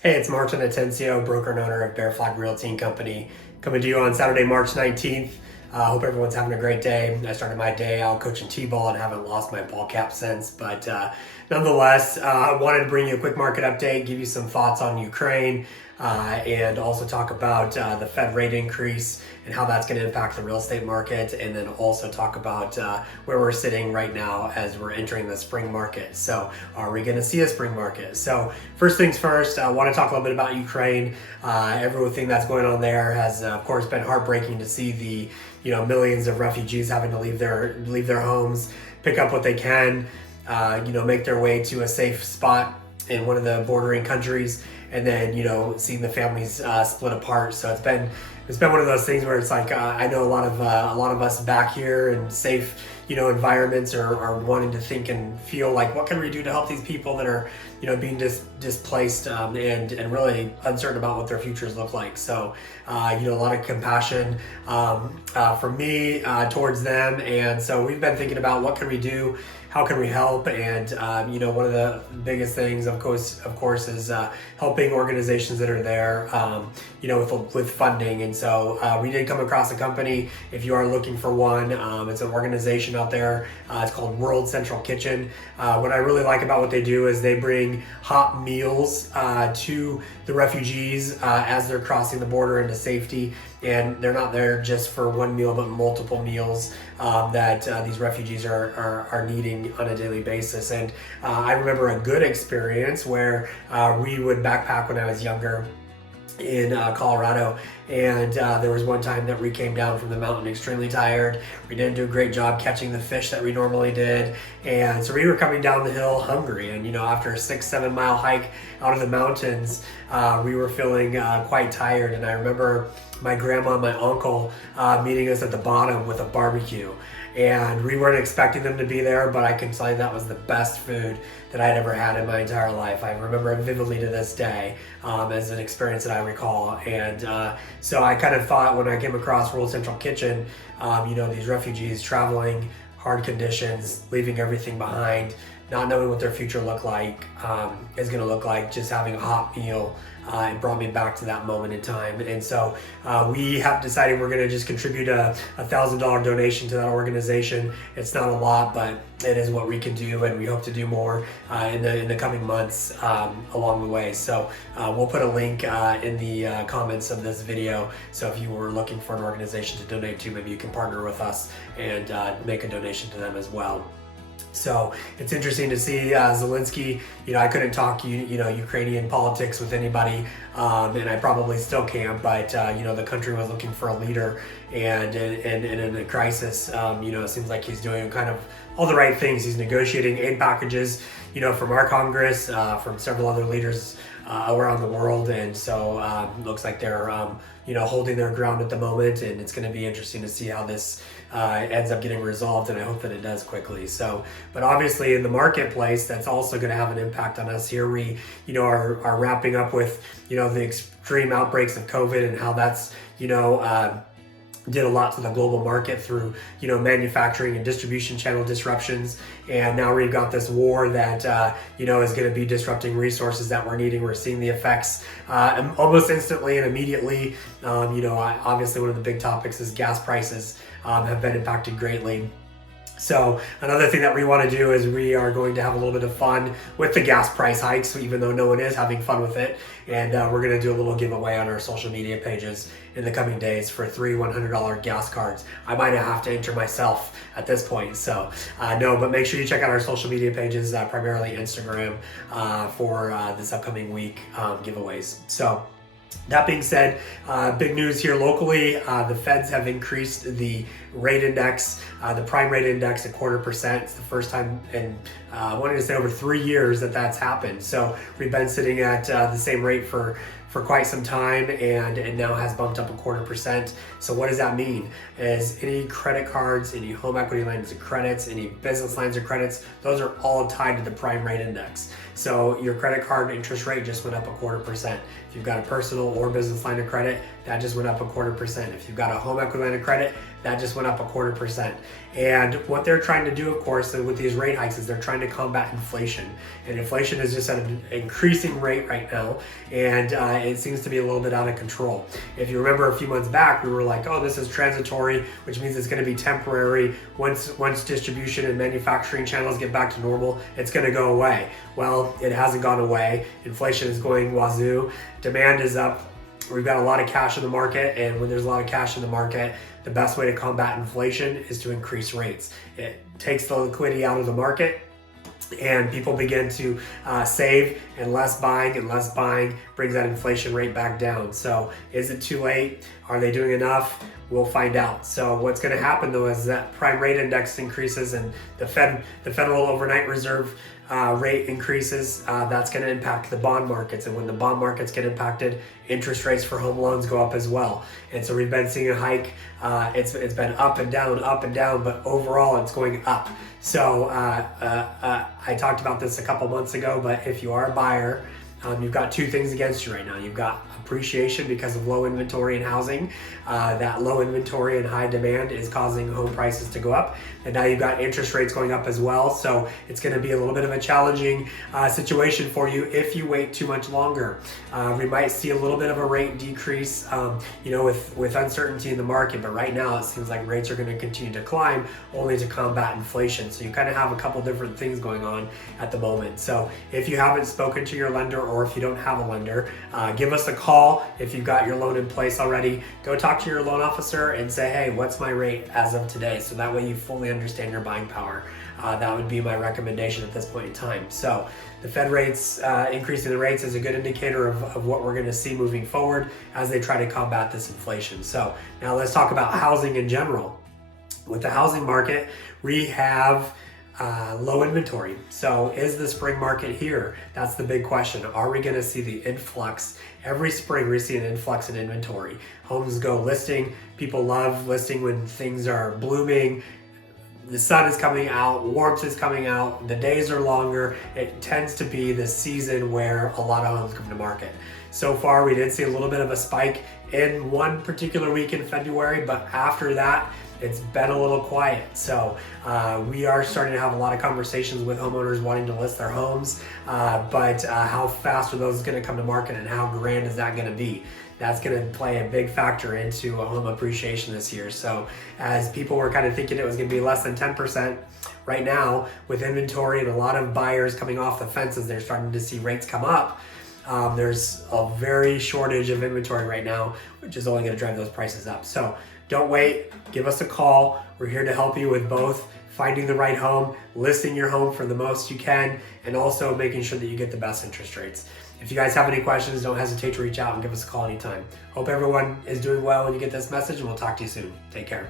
Hey, it's Martin Atencio, broker and owner of Bear Flag Realty Company, coming to you on Saturday, March 19th. Hope everyone's having a great day. I started my day out coaching T-ball and haven't lost my ball cap since, but nonetheless, I wanted to bring you a quick market update, give you some thoughts on Ukraine, and also talk about the Fed rate increase and how that's going to impact the real estate market, and then also talk about where we're sitting right now as we're entering the spring market. So are we going to see a spring market? So first things first, I want to talk a little bit about Ukraine. Everything that's going on there has, of course, been heartbreaking to see the millions of refugees having to leave their homes, pick up what they can, make their way to a safe spot in one of the bordering countries, and then seeing the families split apart. So it's been one of those things where it's like I know a lot of us back here in safe environments are wanting to think and feel like, what can we do to help these people that are being displaced and really uncertain about what their futures look like. So a lot of compassion from me towards them, and so we've been thinking about what can we do, how can we help, and one of the biggest things, of course, is helping organizations that are there, with funding. And so we did come across a company. If you are looking for one, it's an organization out there. It's called World Central Kitchen. What I really like about what they do is they bring hot meals to the refugees as they're crossing the border into safety. And they're not there just for one meal, but multiple meals that these refugees are needing on a daily basis. And I remember a good experience where we would backpack when I was younger in Colorado, and there was one time that we came down from the mountain extremely tired. We didn't do a great job catching the fish that we normally did, and so we were coming down the hill hungry, and after a 6-7 mile hike out of the mountains, we were feeling quite tired. And I remember my grandma and my uncle meeting us at the bottom with a barbecue, and we weren't expecting them to be there, but I can tell you that was the best food that I'd ever had in my entire life. I remember it vividly to this day as an experience that I recall. And so I kind of thought, when I came across World Central Kitchen, these refugees traveling, hard conditions, leaving everything behind, not knowing what their future is going to look like, just having a hot meal. It brought me back to that moment in time. And so we have decided we're going to just contribute a $1,000 donation to that organization. It's not a lot, but it is what we can do, and we hope to do more in the coming months along the way. So we'll put a link in the comments of this video. So if you were looking for an organization to donate to, maybe you can partner with us and make a donation to them as well. So it's interesting to see Zelenskyy. I couldn't talk Ukrainian politics with anybody, and I probably still can't, but the country was looking for a leader, and in a crisis, it seems like he's doing kind of all the right things. He's negotiating aid packages from our Congress, from several other leaders around the world, and so looks like they're holding their ground at the moment, and it's going to be interesting to see how this ends up getting resolved, and I hope that it does quickly. So, but obviously in the marketplace, that's also going to have an impact on us. Here we are wrapping up with the extreme outbreaks of COVID, and how that's did a lot to the global market through manufacturing and distribution channel disruptions. And now we've got this war that is going to be disrupting resources that we're needing. We're seeing the effects almost instantly and immediately. Obviously one of the big topics is gas prices have been impacted greatly. So another thing that we want to do is we are going to have a little bit of fun with the gas price hikes, even though no one is having fun with it. And we're going to do a little giveaway on our social media pages in the coming days for 3 $100 gas cards. I might have to enter myself at this point. So no, but make sure you check out our social media pages, primarily Instagram, for this upcoming week giveaways. So that being said, big news here locally. The Feds have increased the rate index, the prime rate index, 0.25%. It's the first time in, I wanted to say, over 3 years that that's happened. So we've been sitting at the same rate for quite some time, and it now has bumped up 0.25%. So what does that mean? Is any credit cards, any home equity lines of credits, any business lines of credits, those are all tied to the prime rate index. So your credit card interest rate just went up 0.25%. If you've got a personal or business line of credit, that just went up 0.25%. If you've got a home equity line of credit, that just went up 0.25%. And what they're trying to do, of course, with these rate hikes is they're trying to combat inflation. And inflation is just at an increasing rate right now, and it seems to be a little bit out of control. If you remember a few months back, we were like, oh, this is transitory, which means it's going to be temporary. Once distribution and manufacturing channels get back to normal, it's going to go away. Well, it hasn't gone away. Inflation is going wazoo. Demand is up. We've got a lot of cash in the market, and when there's a lot of cash in the market, the best way to combat inflation is to increase rates. It takes the liquidity out of the market, and people begin to save, and less buying brings that inflation rate back down. So is it too late? Are they doing enough? We'll find out. So what's going to happen though is that prime rate index increases and the Federal Overnight Reserve rate increases. That's going to impact the bond markets, and when the bond markets get impacted, interest rates for home loans go up as well. And so we've been seeing a hike. It's been up and down, but overall it's going up. So I talked about this a couple months ago, but if you are a buyer, you've got two things against you right now. You've got appreciation because of low inventory in housing. That low inventory and high demand is causing home prices to go up. And now you've got interest rates going up as well. So it's going to be a little bit of a challenging situation for you if you wait too much longer. We might see a little bit of a rate decrease, with uncertainty in the market. But right now it seems like rates are going to continue to climb only to combat inflation. So you kind of have a couple different things going on at the moment. So if you haven't spoken to your lender, or if you don't have a lender, give us a call. If you've got your loan in place already, go talk to your loan officer and say, hey, what's my rate as of today? So that way you fully understand your buying power. That would be my recommendation at this point in time. So the Fed rates, increasing the rates is a good indicator of what we're going to see moving forward as they try to combat this inflation. So now let's talk about housing in general. With the housing market, we have low inventory. So is the spring market here? That's the big question. Are we going to see the influx? Every spring we see an influx in inventory. Homes go listing. People love listing when things are blooming. The sun is coming out, warmth is coming out, the days are longer. It tends to be the season where a lot of homes come to market. So far, we did see a little bit of a spike in one particular week in February, but after that, it's been a little quiet. So we are starting to have a lot of conversations with homeowners wanting to list their homes, but how fast are those going to come to market, and how grand is that going to be? That's going to play a big factor into a home appreciation this year. So as people were kind of thinking it was going to be less than 10%, right now with inventory and a lot of buyers coming off the fences, they're starting to see rates come up. There's a very shortage of inventory right now, which is only going to drive those prices up. So don't wait, give us a call. We're here to help you with both finding the right home, listing your home for the most you can, and also making sure that you get the best interest rates. If you guys have any questions, don't hesitate to reach out and give us a call anytime. Hope everyone is doing well when you get this message, and we'll talk to you soon. Take care.